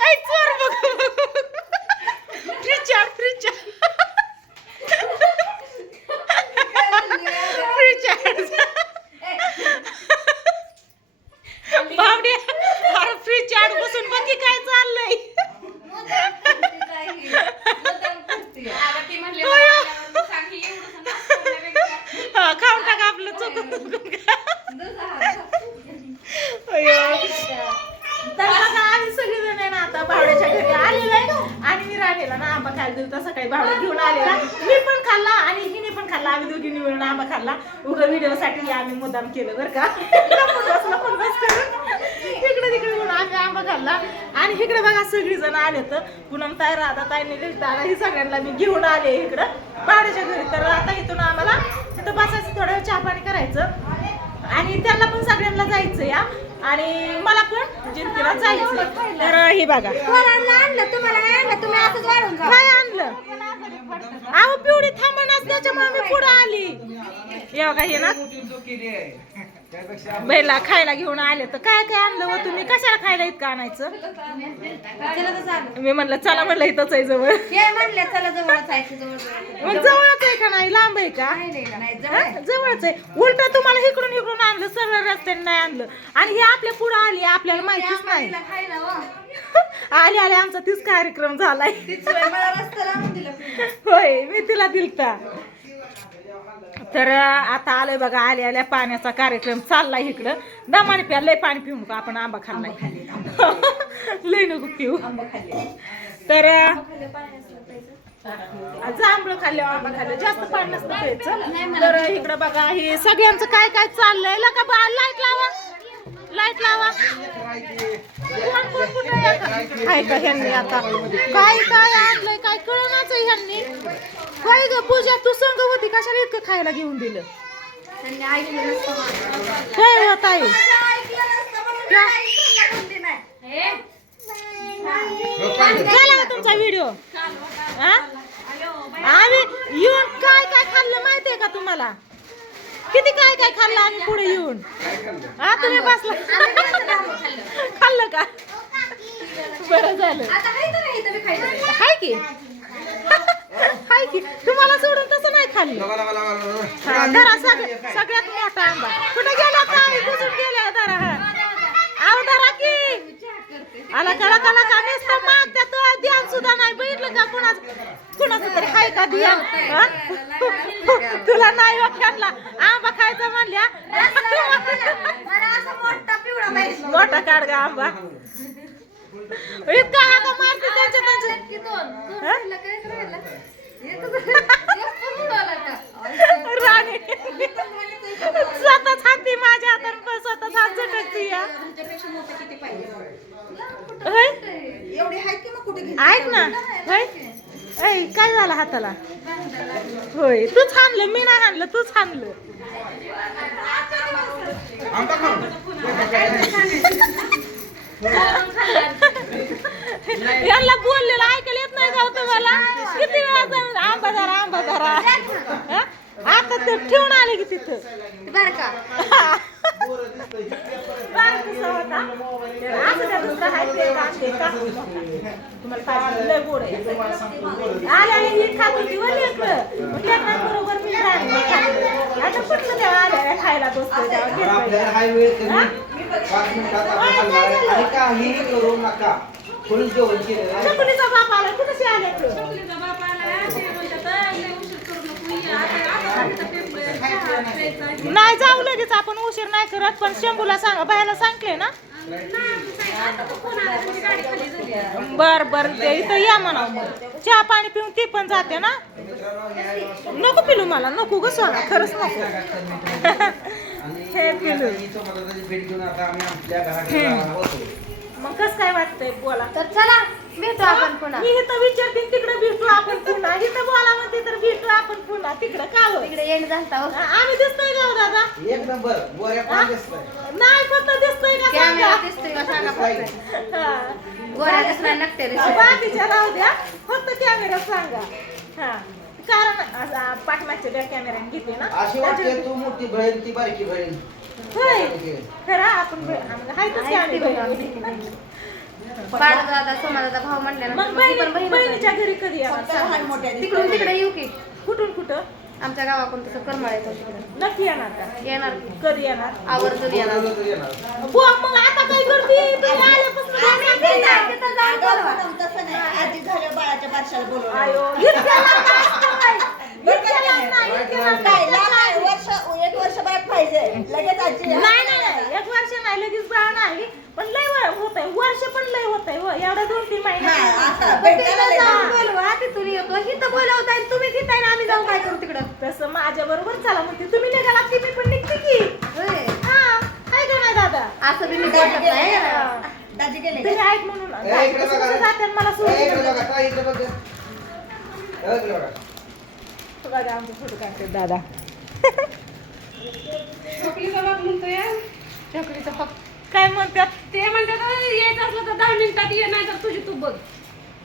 ऐ चोर बघ फ्रीचार्ज फ्रीचार्ज फ्रीचार्ज बावड्या अरे फ्रीचार्ज बसून बघ की काय चाललंय हा खाऊन टाका आपलं चुकून तर बघा आम्ही सगळेजण आहे ना आता भावड्याच्या घरी आलेलो आहे आणि मी राहिलेला ना आंबा खायला दिला सकाळी भावड्या घेऊन आलेला मी पण खाल्ला आणि हिने पण खाल्ला आम्ही दोघींनी मिळून आंबा खाल्ला उगा व्हिडिओसाठी आम्ही मुद्दाम केलं बरं का लपून बस करून इकडे तिकडे म्हणून आम्ही आंबा खाल्ला आणि इकडे बघा सगळीजण आले तर पूनम ताई राधा ताई निलेश दादा ही सगळ्यांना मी घेऊन आले इकडं भावड्याच्या घरी तर आता इथून आम्हाला तिथं बसायचं थोडं चहा पाणी करायचं आणि त्यांना पण सगळ्यांना जायचं या आणि मला पण जिंतीला जायचं तर हे बघा आणलं तुम्हाला नाही आणलं तुम्ही असंच वाढून जा काय आणलं अहो पिवडी थांबणाच त्याच्यामुळे मी पुढे आली हे बघा हे ना बैला खायला घेऊन आले तर काय काय आणलं व तुम्ही कशाला खायला इतकं आणायचं मी म्हणलं चला म्हणलं इथंच आहे जवळ हे म्हणले चला जवळच आहे जवळ मग जवळच आहे का नाही लांब आहे का जवळच आहे उलट तुम्हाला इकडून इकडून आणलं सरळ रस्त्याने नाही आणलं आणि हे आपल्या पुढे आली आपल्याला माहितीच नाही आले आले आमचा तीच कार्यक्रम झालाय होय मी तिला दिलता तर आता आलोय बघा आल्या आल्या पाण्याचा कार्यक्रम चाललाय इकडं दमाने प्या लय पाणी पिऊ नका आपण आंबा खाल्लाय लय नको पिऊ तर जांभळं खाल्ले आंबा खाल्ले जास्त पाणी नसतं प्यायचं तर इकडं बघा हे सगळ्यांचं काय काय चाललंय का बा लाईट लावा लाईट लावा कोण कोण कुठे आहे का ह्यांनी आता काय काय आणलंय काय कळणाच आहे ह्यांनी काय ग पूजा तू संग होती कशाला इतकं खायला घेऊन दिलं काय होत आहे झाला का तुमचा व्हिडिओ आम्ही येऊन काय काय खाल्लं माहितीये का तुम्हाला किती काय काय खाल्लं आम्ही पुढे येऊन हा तुम्ही बसला खाल्लं का बरं झालं हाय की हाय की तुम्हाला सोडून तसं नाही खाल्लं धरा सगळ्यात मोठा आंबा कुठे गेला काय कुठून गेला धरा आव धरा की आला कला कला का नुसतं माग त्यात ध्यान सुद्धा नाही बघितलं का कुणाचं तरी हाय का ध्यान तुला नाही वाटला आंबा खायचा म्हणल्या मोठा काढ गा आंबा इतका हाका मारते त्यांच्या राणी स्वतःच हाती माझ्या हातात स्वतःच हात झटकते या ऐक ना ऐ काय झालं हाताला होय तूच आणलं मी नाही आणलं तूच आणलं यांना बोललेलं ऐकायला येत नाही जाऊ तुम्हाला किती वेळा आंबा धरा आता तर ठेवून आले की तिथं बर का खायला बसतो बाप आला कुठे आले नाही जाऊ लगेच आपण उशीर नाही करत पण शंभूला सांगा बाहेरला सांगले ना बर बर इथं या म्हणा चहा पाणी पिऊन ती पण जाते ना नको पिलू मला नको ग सोना खरंच नको हे पिलू मग कसं काय वाटतंय बोला तर चला भेटू आपण पुन्हा मी इथं विचारते तिकडे भेटू आपण पुन्हा इथं बोला म्हणते तर भेटू आपण पुन्हा तिकडे का तिकडे एंड झालता आम्ही दिसतोय का दादा एक नंबर गोऱ्या दिसतोय नाही फक्त दिसतोय का कॅमेरा दिसतोय का सांगा फक्त गोऱ्या दिसणार नसते बाकीच्या राहू द्या फक्त कॅमेरा सांगा हा कारण पाठमागच्या बॅक कॅमेऱ्याने घेतले ना अशी वाटते तू मोठी बहीण ती बारकी बहीण होय खरं आपण हाय तशी आम्ही बहीण बाळदादा समाजाचा भाव म्हणल्यानंतर मग मग ती पण बहिणीच्या बहीण घरी कधी येणार सांगा? तिकडून तिकडे येऊ की कुठून कुठं आमच्या गावाकडून तसं करमाळ्याचं तिकडे नक्की येणार का? येणार की कधी येणार? आवर्जून येणार बोलवलं तरी येणार. बुवा, मग आता काय करते तुम्ही आल्यापासून काय सांगते? तिथं जाऊन बोलवा. तसं नाही आधी झालं बाळाच्या बारशाला बोलवलं आयो, इतक्या लांब असतं काय? इतक्या लांब नाही, इतक्या लांब काय नाही. नाही, एक वर्ष बाळात पाहिजे लगेच आजी नाही, एक वर्ष नाही लगेच बाळ नाही, पण लय होत आहे, वर्ष पण लय होत आहे, एवढ्या 2-3 नाही, महिने आता पण भेटायला तिथं जाऊन नाही. बोलवा तिथून येतो इथं बोलवताय तुम्ही तिथं ना आम्ही जाऊन काय करू तिकडं तसं माझ्या बरोबर चला म्हणते तुम्ही निघाला की मी पण निघते की होय. हा काय का नाही दादा असं बी मी बोलत नाही दाजी गेले तुम्ही का? आहेत म्हणून ए, इकडे बघा. जाते मला ए, इकडे सोडून बघा, ताई, इकडे बघा. इकडे बघा. बघा आमचं फोटो काढते दादा चोकलीचा बाप म्हणतोय चोकलीचा बाप काय म्हणतात ते म्हणतात यायचं असलं तर 10 मिनिटात ये नाही तर तुझी तू बघ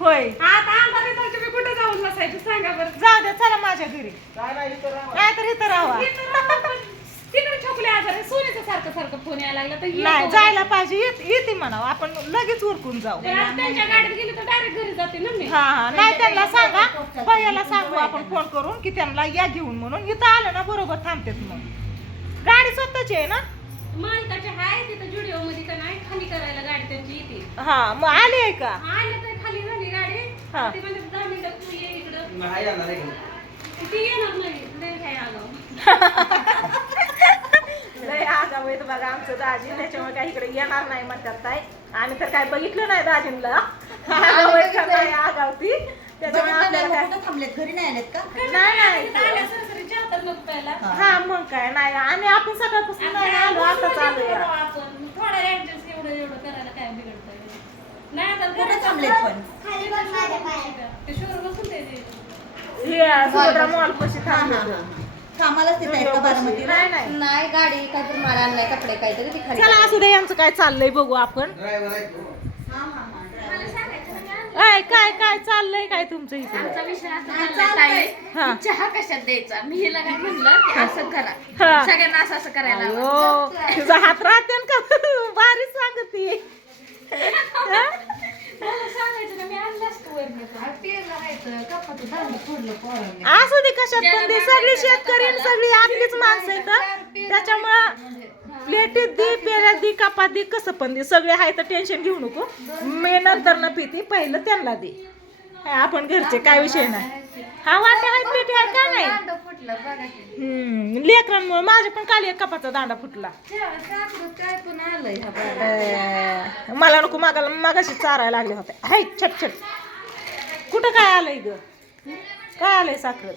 होय आता आंबा तर तुम्ही कुठे जाऊन बसायचं सांगा बरं जाऊ द्या चला माझ्या घरी काय नाही, इथं राहा. नाही तर इथं राहा तिकडे छोकले आजार सोन्याचं सारखं सारखं फोन यायला लागला तर नाही जायला पाहिजे येते म्हणावं आपण लगेच उरकून जाऊ त्यांच्या गाडीत गेली तर डायरेक्ट घरी जाते ना मी हा हा नाही त्यांना सांगा भैयाला सांगू आपण फोन करून की त्यांना या घेऊन म्हणून इथं आलं ना बरोबर थांबतेत मग गाडी स्वतःची आहे ना मालकाचे हाय तिथं जुडिओ मध्ये का नाही खाली करायला गाडी त्यांची येते हा मग आली आहे का आले तर खाली झाली गाडी हा. ती म्हणजे 10 मिनिटात तू ये इकडं नाही येणार आहे. ती येणार नाही लय काय आलो लय आगाव आहेत बघा आमचं दाजी त्याच्यामुळे काही इकडे येणार नाही म्हणतात ताई आम्ही तर काय बघितलं नाही दाजींना आगाव आहेत का नाही आगाव ती त्याच्यामुळे आपल्याला काय कुठं थांबलेत घरी नाही आलेत का नाही सरसरीच्या हातात लोक प्यायला हा मग काय नाही आणि आपण सकाळपासून नाही आलो आताच आलो या आपण थोडा ऍडजस्ट एवढं करायला काय बिघडतंय नाही आता कुठं थांबलेत पण ते शोर बसून ते हे सुभद्रा मॉल पशी थांबलो कामालाच तिथे आहेत का बारामती नाही नाही नाही गाडी काहीतरी मला आणलाय कपडे काहीतरी ती खाली चला असू दे यांचं काय चाललंय बघू आपण ड्रायव्हर आहे तो. काय काय काय चाललंय काय तुमचं इथे आमचा विषय असा चाललाय हा. ताई, चहा कशात द्यायचा मी हिला काय म्हणलं की असं करा हा. सगळ्यांना असं असं करायला लावा. अयो तुझा हात राहते का भारी सांगते मला सांगायचं ना मी आणलं असतं वरनं. असू दे कशात पण दे सगळी शेतकरी आणि सगळी आपलीच माणसं आहेत त्याच्यामुळं प्लेटीत दे पेऱ्यात दे कपात दे कसं पण दे सगळे आहे तर टेन्शन घेऊ नको मी नंतर न पिते पहिलं त्यांना दे काय आपण घरचे काय विषय नाही हा वाटे आहे प्लेटी आहे का नाही लेकरांमुळे माझ्या पण काल एक कपाचा दांडा फुटला मला नको मागाशी चारायला लागले होते हाय छट छट कुठं काय आलंय ग काय आलंय साखर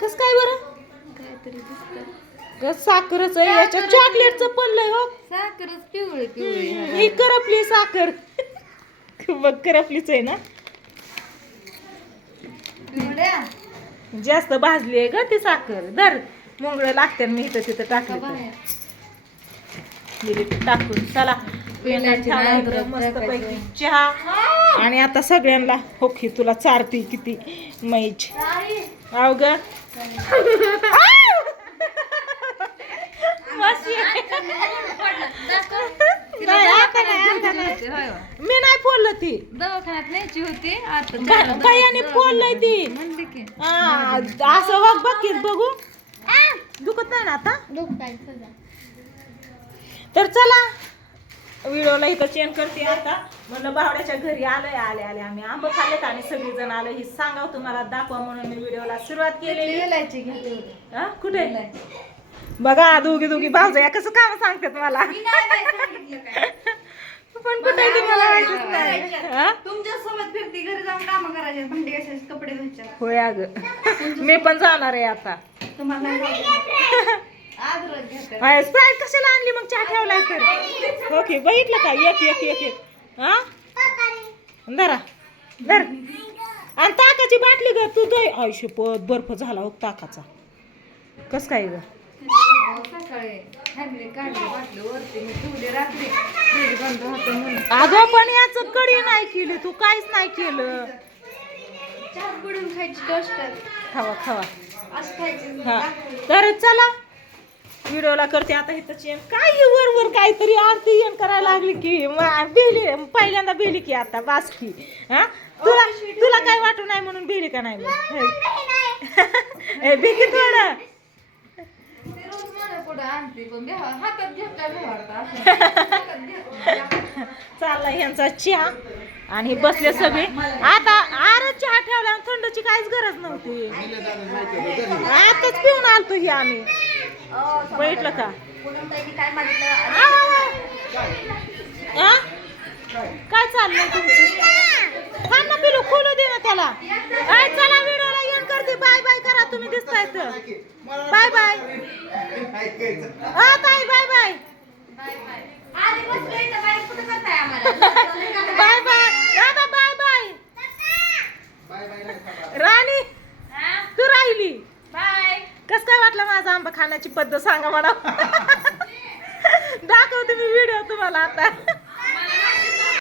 कस काय बरं साखरच आहे याच्यात चॉकलेटचं पडलंय हो साखरच पिवळी पिवळी ही करपली साखर बघ करपलीच आहे ना जास्त भाजली आहे ग ती साखर दर मुंगळ लागते मी इथं तिथं टाकली दिली टाकून चला मस्त पैकी चहा आणि आता सगळ्यांना होकी तुला चारती किती मैच अवघ नाही आता नाही आता नाही मी नाही फोडलं ती दवाखान्यात न्यायची होती आता बायाने फोडलंय ती म्हणली की हा, असं बघ बघ बघू दुखत नाही ना आता तर चला व्हिडिओला इथं चेंज करते आता म्हणलं बावड्याच्या घरी आलोय आले आम्ही आंब खाल्लेत आणि सगळीजण आले ही सांगाव तुम्हाला दाखवा म्हणून मी व्हिडिओला सुरुवात केलेली हा, कुठे बघा दोघी भाऊजा कसं काम सांगतात मला पण कुठे ती मला माहितीच नाही हा? तुमच्या सोबत फिरती घरी जाऊन काम करायचे भांडी घासायचे कपडे धुवायचे होय अगं मी पण जाणार आहे आता तुम्हाला आज रोज घेते स्प्राईट कशाला आणली मग चहा ठेवलाय तर ओके बघितलं का एक हा धरा धर आणि ताकाची बाटली ग तू दही आयुष्य बर्फ झाला हो ताकाचा कस काय ग सकाळी फॅमिली काढली वाटली वरती मी ठेवली रात्री फ्रीज बंद होतं म्हणून अगं पण याच कडी नाही केली तू काहीच नाही केलं चहा बुडून खायची टोस्ट खावा खावा असं खायची हा तर चला व्हिडिओला करते आता इथं चेन काय ही वर वर काहीतरी आरती येण करायला लागली की बेली पहिल्यांदा बेली की आता बास की हा तुला तुला काय वाटू नाही म्हणून बेली का नाही बेकी थोडं ते रोज मला पुढं आणते पण हातात घेतला भेटता चालला यांचा चहा आणि बसले सगळे आता आरच चहा ठेवला थंडची काहीच गरज नव्हती आताच पिऊन आलतो ही आम्ही बघितलं का पूनमताईने काय मागितलं आ? काय चाललंय तुमचं थांब ना पिलू खोलू दे ना त्याला काय चला व्हिडिओला येऊन करते बाय बाय करा तुम्ही दिसताय तर बाय बाय ताई बाय बाय आधी बसलोय इथं बाहेर कुठं करताय आम्हाला बाय बाय दादा बाय बाय बाय बाय राणी तू राहिली बाय कस काय वाटलं माझा आंबा खाण्याची पद्धत सांगा मला दाखवते मी व्हिडिओ तुम्हाला आता